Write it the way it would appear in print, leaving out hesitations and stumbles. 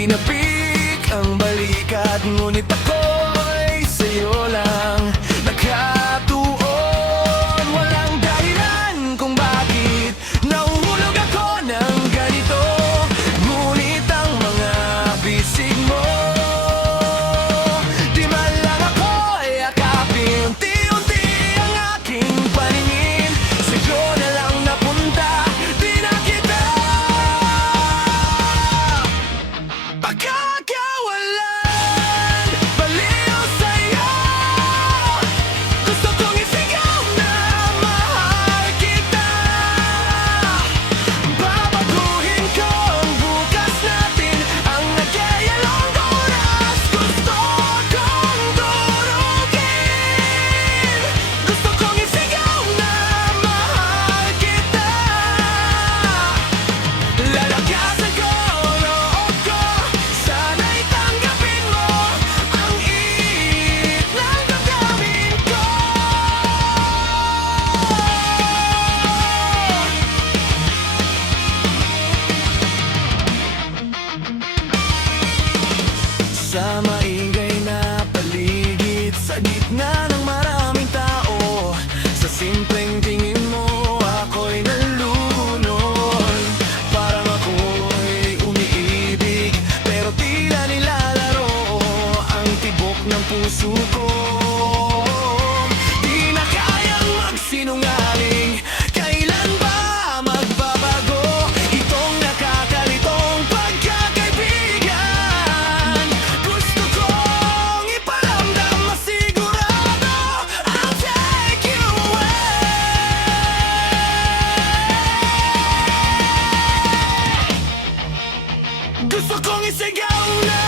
tinapik ang balikat, ngunit ako'y sa'yo lang nakatuon. Walang dahilan kung bakit nahuhulog ako ng ganito, ngunit ang mga bisig mo di man lang ako ay akapin. Unti-unti ang aking paningin sa'yo na lang napunta, di na kita pagkakawalan. Baliw sa'yo, gusto kong isigaw na mahal kita. Babaguhin ko ang bukas natin, ang nagyayalong oras gusto kong durugin. Gusto kong isigaw na mahal kita. Lalakasan ko loob ko, sana'y tanggapin mo ang init ng damdamin ko. Sa maingay na paligid, sa gitna ng maraming tao, sa simpleng tingin mo ako'y nalulunod. Parang ako'y umiibig, pero tila nilalaro ang tibok ng puso ko. Di na kayang magsinungaling, kailan ba magbabago itong nakakalitong pagkakaibigan? Gusto kong iparamdam, masigurado I'll take you away. Gusto kong isigaw na